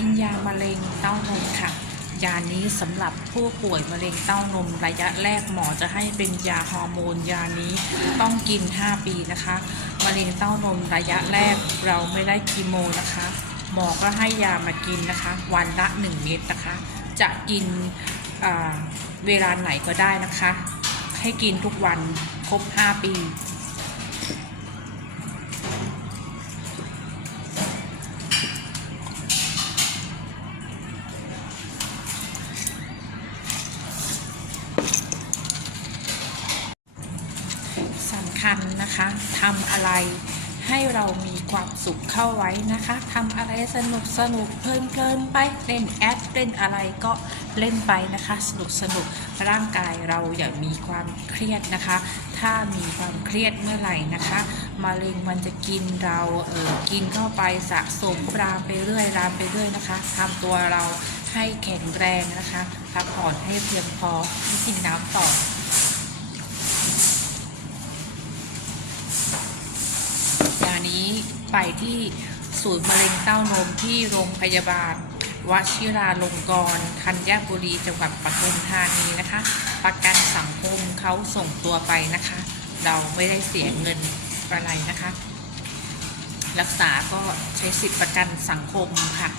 กินยามะเร็งเต้านมค่ะ ยานี้สำหรับผู้ป่วยมะเร็งเต้านมระยะแรกหมอจะให้เป็นยาฮอร์โมนยานี้ต้องกิน 5 ปีนะคะ มะเร็งเต้านมระยะแรกเราไม่ได้คีโมนะคะ หมอก็ให้ยามากินนะคะ วันละ 1 เม็ดนะคะ จะกินเวลาไหนก็ได้นะคะ ให้กินทุกวันครบ 5 ปี สำคัญนะคะทำอะไรให้เรามีความสุขเข้าไว้นะคะทำอะไรสนุกสนุกเพลินเพลินไปเล่นแอปเล่นอะไรก็เล่นไปนะคะ สนุกสนุกร่างกายเราอย่ามีความเครียดนะคะ ถ้ามีความเครียดเมื่อไหร่นะคะมะเร็งมันจะกินเราเออกินเข้าไปสะสมรามไปเรื่อยรามไปเรื่อยนะคะทำตัวเราให้แข็งแรงนะคะพักผ่อนให้เพียงพอให้กินน้ำต่อ ยานี้ ไปที่ศูนย์มะเร็งเต้านมที่โรงพยาบาลวชิราลงกรณ์ธัญบุรีจังหวัดปทุมธานีนะคะ ประกันสังคมเขาส่งตัวไปนะคะ เราไม่ได้เสียเงินอะไรนะคะ รักษาก็ใช้สิทธิประกันสังคมค่ะ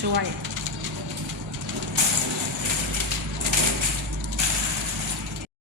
ช่วย